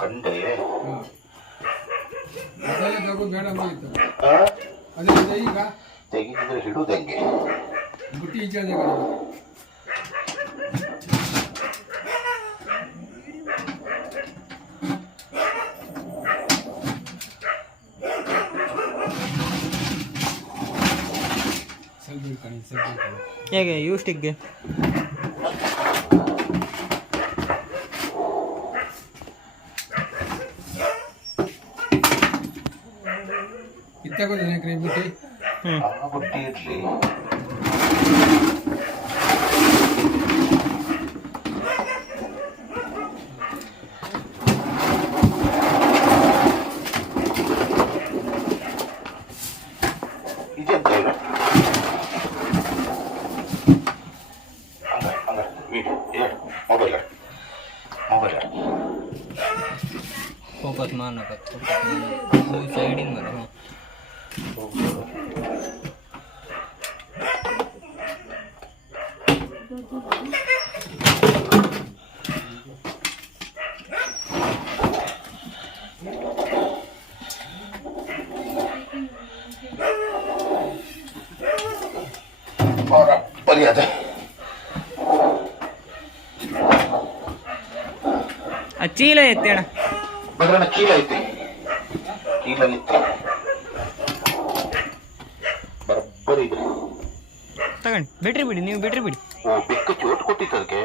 ಕಂಡೆ ಬೇಡ ಈಗ ತೆಗಿದ್ರೆ ಹಿಡುದಂಗೆ ಬುಟ್ಟಿ ಈಚೆ ಹೇಗೆ ಯೂ ಸ್ಟಿಕ್ಗೆ ಇತ್ತಾಗೋದೇನೆ ಕ್ರೀಮ್ ಬುಟ್ಟಿ ಬುಟ್ಟಿ ಇರಲಿ ಇದೆಂತ ಇಲ್ಲ ಮೊಬೈಲ್ ಫೋಕಸ್ ಮಾಡಬೇಕು ಸೈಡಿಂಗ್ ಮಾಡು ಬಲಿಯಾದೆ ಆ ಚೀಲ ಎತ್ತೇಣ ಬದ್ರಣ್ಣ ಚೀಲ ಐತಿ ಚೀಲ ನಿಂತ ಬರೋಬ್ಬರಿ ಇದೆ ತಗೊಂಡು ಬಿಟ್ರಿ ಬಿಡಿ ನೀವು ಬಿಟ್ರಿ ಬಿಡಿ ಓ ಬೆಕ್ಕು ಚೋಟ್ ಕೊಟ್ಟಿತ್ತು ಅದಕ್ಕೆ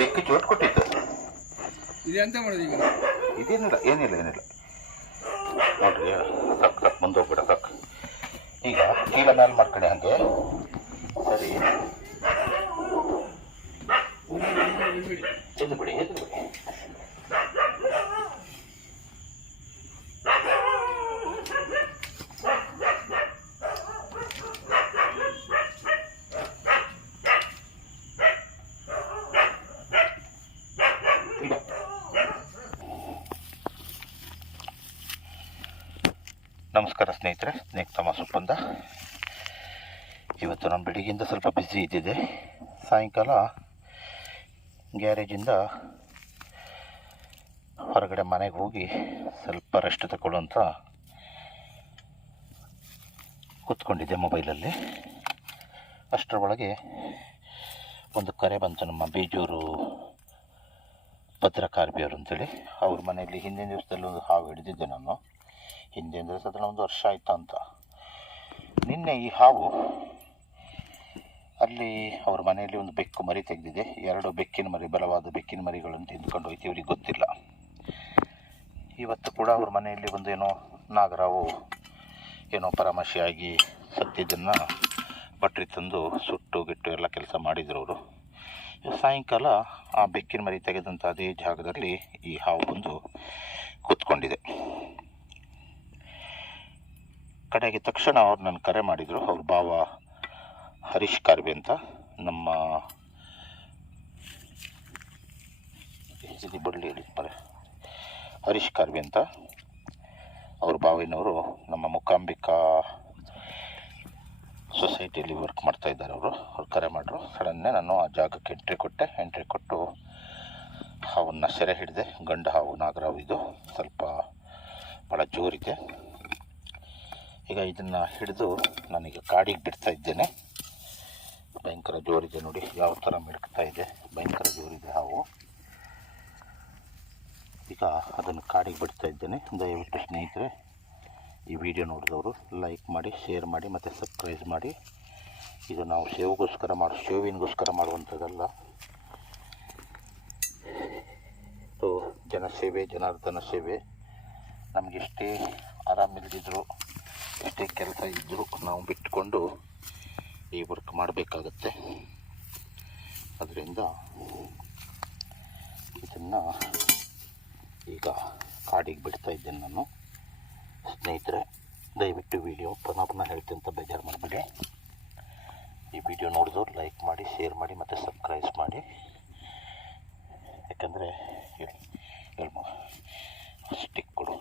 ಬೆಕ್ಕು ಚೋಟ್ ಕೊಟ್ಟಿತ್ತು ಇದೆ ಅಂತ ಮಾಡೋದು ಈಗ ಇದೇನಿಲ್ಲ ಏನಿಲ್ಲ ನೋಡ್ರಿ ಸಕ್ ಮುಂದೆ ಹೋಗ್ಬಿಡ ಸಕ್ ಈಗ ಚೀಲ ಮೇಲೆ ಮಾಡ್ಕೊಂಡೆ ಹಂಗೆ ಸರಿ ಎದ್ದು ಬಿಡಿ ನಮಸ್ಕಾರ ಸ್ನೇಹಿತರೆ, ಸ್ನೇಹಿತಮ್ಮ ಸುಪ್ಪಂದ. ಇವತ್ತು ನಾನು ಬೆಳಿಗ್ಗೆಯಿಂದ ಸ್ವಲ್ಪ ಬ್ಯುಸಿ ಇದ್ದಿದ್ದೆ. ಸಾಯಂಕಾಲ ಗ್ಯಾರೇಜಿಂದ ಹೊರಗಡೆ ಮನೆಗೆ ಹೋಗಿ ಸ್ವಲ್ಪ ರೆಸ್ಟ್ ತಗೊಳ್ಳು ಅಂತ ಕೂತ್ಕೊಂಡಿದ್ದೆ ಮೊಬೈಲಲ್ಲಿ. ಅಷ್ಟರೊಳಗೆ ಒಂದು ಕರೆ ಬಂತು, ನಮ್ಮ ಬೇಜೂರು ಭದ್ರಕಾರ್ಬಿಯವರು ಅಂತೇಳಿ. ಅವ್ರ ಮನೆಯಲ್ಲಿ ಹಿಂದಿನ ದಿವಸದಲ್ಲಿ ಒಂದು ಹಾವು ಹಿಡಿದಿದ್ದೆ ನಾನು. ಹಿಂದಿನ ದಿವಸದಲ್ಲಿ 1 ವರ್ಷ ಆಯಿತು ಅಂತ. ನಿನ್ನೆ ಈ ಹಾವು ಅಲ್ಲಿ ಅವ್ರ ಮನೆಯಲ್ಲಿ ಒಂದು ಬೆಕ್ಕು ಮರಿ ತೆಗೆದಿದೆ. 2 ಬೆಕ್ಕಿನ ಮರಿ, ಬಲವಾದ ಬೆಕ್ಕಿನ ಮರಿಗಳನ್ನು ತಿಂದ್ಕೊಂಡು ಹೋಯ್ತು, ಇವ್ರಿಗೆ ಗೊತ್ತಿಲ್ಲ. ಇವತ್ತು ಕೂಡ ಅವ್ರ ಮನೆಯಲ್ಲಿ ಒಂದು ಏನೋ ನಾಗರಾವು ಏನೋ ಪರಾಮರ್ಶೆಯಾಗಿ ಸತ್ತಿದ್ದನ್ನು ಬಟ್ರಿ ತಂದು ಸುಟ್ಟು ಗಿಟ್ಟು ಎಲ್ಲ ಕೆಲಸ ಮಾಡಿದ್ರು ಅವರು. ಸಾಯಂಕಾಲ ಆ ಬೆಕ್ಕಿನ ಮರಿ ತೆಗೆದಂಥ ಅದೇ ಜಾಗದಲ್ಲಿ ಈ ಹಾವು ಬಂದು ಕೂತ್ಕೊಂಡಿದೆ. ಕಡೆಗೆ ತಕ್ಷಣ ಅವ್ರು ನನ್ನ ಕರೆ ಮಾಡಿದರು. ಅವ್ರ ಭಾವ ಹರೀಶ್ ಕಾರ್ಬಿ ಅಂತ, ನಮ್ಮ ಬಳ್ಳಿ ಹೇಳಿದ್ದಾರೆ, ಹರೀಶ್ ಕಾರ್ಬಿ ಅಂತ ಅವ್ರ ಭಾವಿನವರು ನಮ್ಮ ಮೂಕಾಂಬಿಕಾ ಸೊಸೈಟಿಯಲ್ಲಿ ವರ್ಕ್ ಮಾಡ್ತಾ ಇದ್ದಾರೆ. ಅವ್ರು ಕರೆ ಮಾಡಿದ್ರು. ಸಡನ್ನೇ ನಾನು ಆ ಜಾಗಕ್ಕೆ ಎಂಟ್ರಿ ಕೊಟ್ಟು ಹಾವನ್ನು ಸೆರೆ ಹಿಡಿದೆ. ಗಂಡು ಹಾವು, ನಾಗರಾವು. ಇದು ಸ್ವಲ್ಪ ಭಾಳ ಜೋರಿದೆ. ಈಗ ಇದನ್ನು ಹಿಡಿದು ನಾನೀಗ ಕಾಡಿಗೆ ಬಿಡ್ತಾ ಇದ್ದೇನೆ. ಭಯಂಕರ ಜೋರಿದೆ ನೋಡಿ, ಯಾವ ಥರ ಮಿಡ್ಕ್ತಾ ಇದೆ, ಭಯಂಕರ ಜೋರಿದೆ ಹಾವು. ಈಗ ಅದನ್ನು ಕಾಡಿಗೆ ಬಿಡ್ತಾ ಇದ್ದೇನೆ. ದಯವಿಟ್ಟು ಸ್ನೇಹಿತರೆ, ಈ ವಿಡಿಯೋ ನೋಡಿದವರು ಲೈಕ್ ಮಾಡಿ, ಶೇರ್ ಮಾಡಿ ಮತ್ತು ಸಬ್ಸ್ಕ್ರೈಬ್ ಮಾಡಿ. ಇದು ನಾವು ಶೋವಿಗೋಸ್ಕರ ಮಾಡುವಂಥದ್ದಲ್ಲ. ಜನಸೇವೆ, ಜನಾರ್ದನ ಸೇವೆ. ನಮಗೆಷ್ಟೇ ಆರಾಮಿಲ್ಲದಿದ್ದರೂ, ಎಷ್ಟೇ ಕೆಲಸ ಇದ್ದರೂ ನಾವು ಬಿಟ್ಟುಕೊಂಡು ಈ ವರ್ಕ್ ಮಾಡಬೇಕಾಗತ್ತೆ. ಅದರಿಂದ ಇದನ್ನು ಈಗ ಕಾಡಿಗೆ ಬಿಡ್ತಾ ಇದ್ದೇನೆ ನಾನು. ಸ್ನೇಹಿತರೆ, ದಯವಿಟ್ಟು ವಿಡಿಯೋ ಪುನಃ ಹೇಳ್ತೀನಿ ಅಂತ ಬೇಜಾರು ಮಾಡಬೇಡಿ. ಈ ವಿಡಿಯೋ ನೋಡಿದವ್ರು ಲೈಕ್ ಮಾಡಿ, ಶೇರ್ ಮಾಡಿ ಮತ್ತು ಸಬ್ಸ್ಕ್ರೈಬ್ ಮಾಡಿ. ಯಾಕಂದರೆ ಸ್ಟಿಕ್ ಕೊಡು.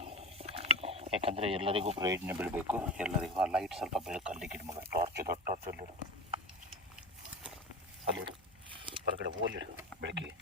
ಯಾಕಂದರೆ ಎಲ್ಲರಿಗೂ ಪ್ರಯೋಜನ ಬೀಳಬೇಕು, ಎಲ್ಲರಿಗೂ. ಆ ಲೈಟ್ ಸ್ವಲ್ಪ ಬೆಳಕು ಅಲ್ಲಿಗೆ ಮಗ, ಟಾರ್ಚ್ ದೊಡ್ಡ ಟಾರ್ಚ್ ಅಲ್ಲಿಡು, ಹೊರಗಡೆ ಓಲಿಡು ಬೆಳಕಿಗೆ.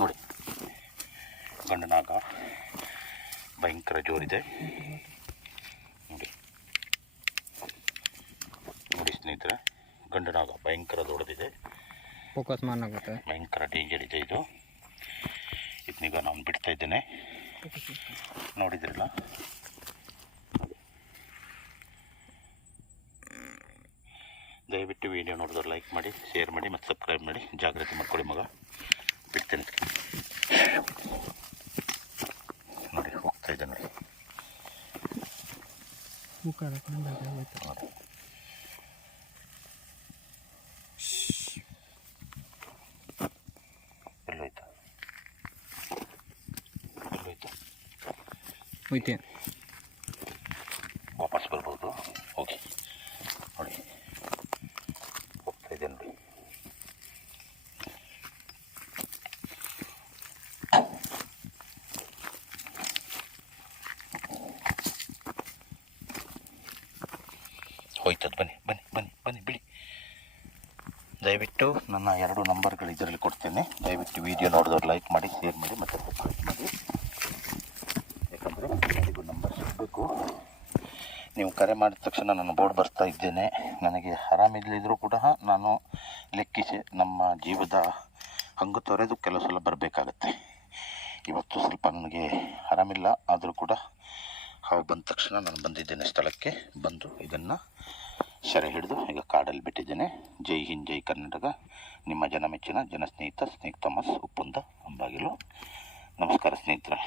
ನೋಡಿ ಗಂಡು ನಾಗ ಭಯಂಕರ ಜೋರಿದೆ. ನೋಡಿ ನೋಡಿ ಸ್ನೇಹಿತರೆ, ಗಂಡು ನಾಗ ಭಯಂಕರ ದೊಡ್ಡದಿದೆ. ಫೋಕಸ್ ಮಾಡಾಗುತ್ತೆ, ಭಯಂಕರ ಡೇಂಜರ್ ಇದೆ ಇದು. ಇದನ್ನೀಗ ನಾನು ಬಿಡ್ತಾ ಇದ್ದೇನೆ, ನೋಡಿದ್ರಲ್ಲ. ದಯವಿಟ್ಟು ವಿಡಿಯೋ ನೋಡಿದ್ರೆ ಲೈಕ್ ಮಾಡಿ, ಶೇರ್ ಮಾಡಿ ಮತ್ತು ಸಬ್ಸ್ಕ್ರೈಬ್ ಮಾಡಿ. ಜಾಗ್ರತೆ ಮಾಡ್ಕೊಳ್ಳಿ ಮಗ, ಬಿಡ್ತೇನೆ. ನೋಡಿ ಹೋಗ್ತಾ ಇದೆ ನೋಡಿ. ನೋಡಿ ಎಲ್ಲೋಯ್ತು ಎಲ್ಲೋಯ್ತು, ಹೋಯ್ತೆ. ವಾಪಸ್ ಬರ್ಬೋದು. ಓಕೆ ನೋಡಿ ಹೋಗ್ತಾ ಇದೆ ನೋಡಿ. ಹೋಯ್ತದ, ಬನ್ನಿ ಬನ್ನಿ ಬನ್ನಿ ಬನ್ನಿ ಬಿಡಿ. ದಯವಿಟ್ಟು ನನ್ನ 2 ನಂಬರ್ಗಳು ಇದರಲ್ಲಿ ಕೊಡ್ತೇನೆ. ದಯವಿಟ್ಟು ವಿಡಿಯೋ ನೋಡಿದವ್ರು ಲೈಕ್ ಮಾಡಿ, ಶೇರ್ ಮಾಡಿ ಮತ್ತು ಸಬ್ಸ್ಕ್ರೈಬ್ ಮಾಡಿ. ಯಾಕಂದರೆ ಎಲ್ಲರಿಗೂ ನಂಬರ್ ಸಿಗಬೇಕು. ನೀವು ಕರೆ ಮಾಡಿದ ತಕ್ಷಣ ನಾನು ಬೋರ್ಡ್ ಬರ್ತಾ ಇದ್ದೇನೆ. ನನಗೆ ಆರಾಮಿಲ್ಲದಿದ್ದರೂ ಕೂಡ ನಾನು ಲೆಕ್ಕಿಸಿ ನಮ್ಮ ಜೀವದ ಹಂಗು ತೊರೆದು ಕೆಲವು ಸಲ ಬರಬೇಕಾಗತ್ತೆ. ಇವತ್ತು ಸ್ವಲ್ಪ ನನಗೆ ಆರಾಮಿಲ್ಲ, ಆದರೂ ಕೂಡ ಹಾವು ಬಂದ ತಕ್ಷಣ ನಾನು ಬಂದಿದ್ದೇನೆ ಸ್ಥಳಕ್ಕೆ. ಬಂದು ಇದನ್ನು ಸೆರೆ ಹಿಡಿದು ಈಗ ಕಾಡಲ್ಲಿ ಬಿಟ್ಟಿದ್ದೇನೆ. ಜೈ ಹಿಂದ್, ಜೈ ಕರ್ನಾಟಕ. ನಿಮ್ಮ ಜನಮೆಚ್ಚಿನ ಜನಸ್ನೇಹಿತ ಸ್ನೇಕ್ ಥಾಮಸ್, ಉಪ್ಪುಂದ, ಅಂಬಾಗಿಲು. ನಮಸ್ಕಾರ ಸ್ನೇಹಿತರೆ.